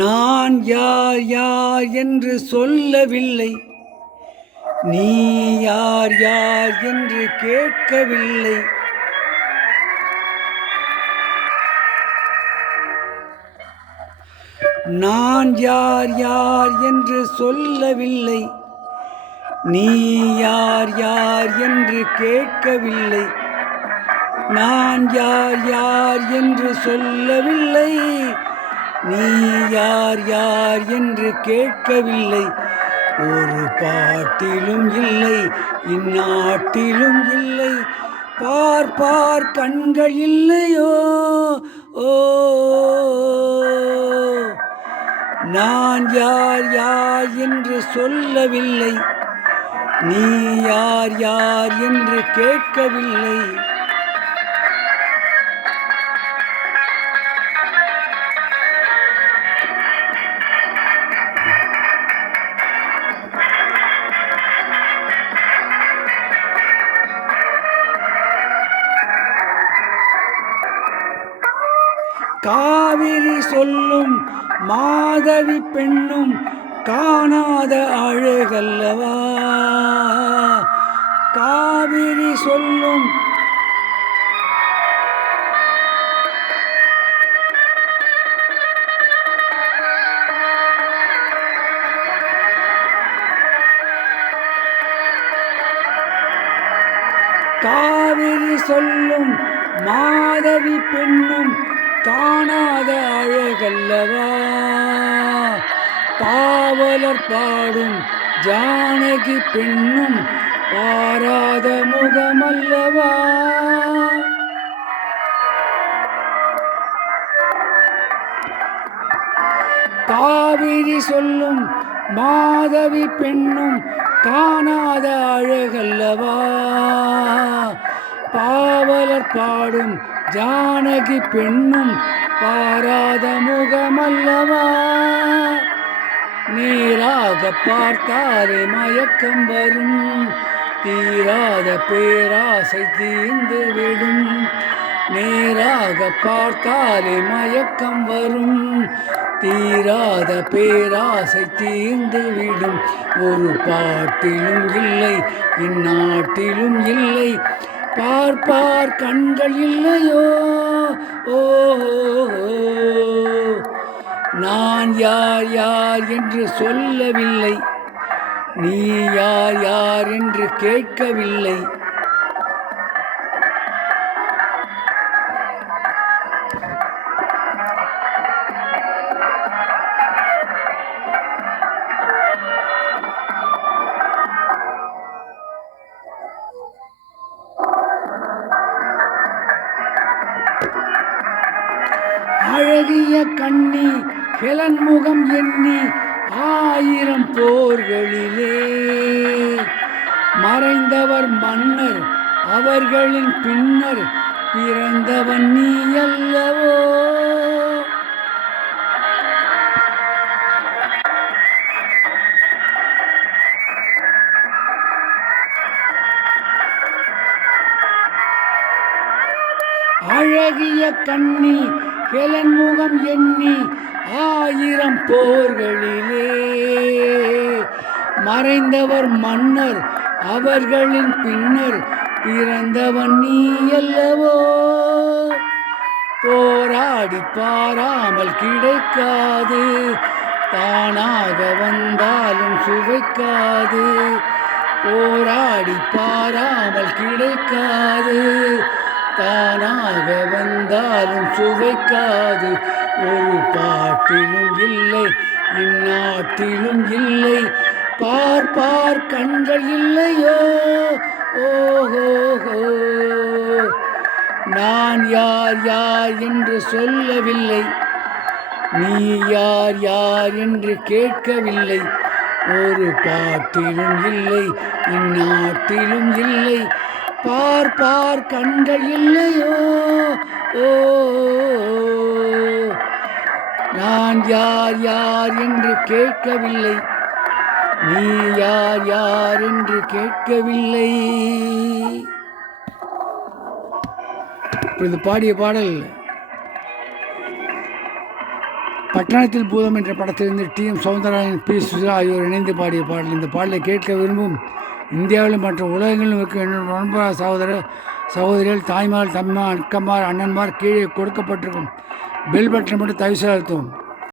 நான் யார் யார் என்று சொல்லவில்லை, நீ யார் யார் என்று கேட்கவில்லை. நான் யார் யார் என்று சொல்லவில்லை, நீ யார் யார் என்று கேட்கவில்லை. நான் யார் யார் என்று சொல்லவில்லை, நீ யார் யார் என்று கேட்கவில்லை. ஒரு பாட்டிலும் இல்லை, இந்நாட்டிலும் இல்லை, பார்ப்பார் கண்கள் இல்லையோ. ஓ, நான் யார் யார் என்று சொல்லவில்லை, நீ யார் யார் என்று கேட்கவில்லை. காவிரி சொல்லும் மாதவி பெண்ணும் காணாத அழகல்லவா. காவிரி சொல்லும் காவிரி சொல்லும் மாதவி பெண்ணும் காணாத அழகல்லவா. பாவலர் பாடும் ஜானகி பெண்ணும் பாராத முகமல்லவா. காவிரி சொல்லும் மாதவி பெண்ணும் காணாத அழகல்லவா. பாவலர் பாடும் ஜானகி பெண்ணும் பாராத முகமல்லவா. நேராக பார்த்தாலே மயக்கம் வரும், தீராத பேராசை தீர்ந்து விடும். நேராக பார்த்தாலே மயக்கம் வரும், தீராத பேராசை தீர்ந்து விடும். ஒரு பாட்டிலும் இல்லை, இந்நாட்டிலும் இல்லை, பார்ப்பார் கண்கள் இல்லையோ. ஓ, நான் யார் யார் என்று சொல்லவில்லை, நீ யார் யார் என்று கேட்கவில்லை. அழகிய கண்ணி ஹெலன் முகம் எண்ணி 1000 போர்களிலே மறைந்தவர் மன்னர், அவர்களின் பின்னர் பிறந்தவன் நீ அல்லவோ. அழகிய கண்ணி ஹெலன் முகம் எண்ணி 1000 போர்களிலே மறைந்தவர் மன்னர், அவர்களின் பின்னர் பிறந்தவன் நீ அல்லவோ. போராடி பாராமல் கிடைக்காது, தானாக வந்தாலும் சுவைக்காது. போராடி பாராமல் கிடைக்காது, தானாக வந்தாலும் சுவைக்காது. ஒரு பாட்டிலும் இல்லை, இந்நாட்டிலும் இல்லை, பார்ப்பார் கண்கள் இல்லையோ. ஓஹோ, நான் யார் யார் என்று சொல்லவில்லை, நீ யார் யார் என்று கேட்கவில்லை. ஒரு பாட்டிலும் இல்லை, இந்நாட்டிலும் இல்லை, பார்ப்பார் கண்கள் இல்லையோ. ஓ, நான் யார் யார் என்று கேட்கவில்லை, நீ யார் யார் என்று கேட்கவில்லை. இது பாடிய பாடல் பட்டணத்தில் பூதம் என்ற படத்திலிருந்து டி.எம். சௌந்தரராஜன், பி. சுசிலா ஆகியோர் இணைந்து பாடிய பாடல். இந்த பாடலை கேட்க விரும்பும் இந்தியாவிலும் மற்ற உலகங்களிலும் இருக்க நண்பா சகோதரிகள், தாய்மார், தம்மா, அக்கம்மார், அண்ணன்மார் கீழே கொடுக்கப்பட்டிருக்கும் பெல் பட்டனை மட்டும் தயவு செய்து அழுத்தவும்.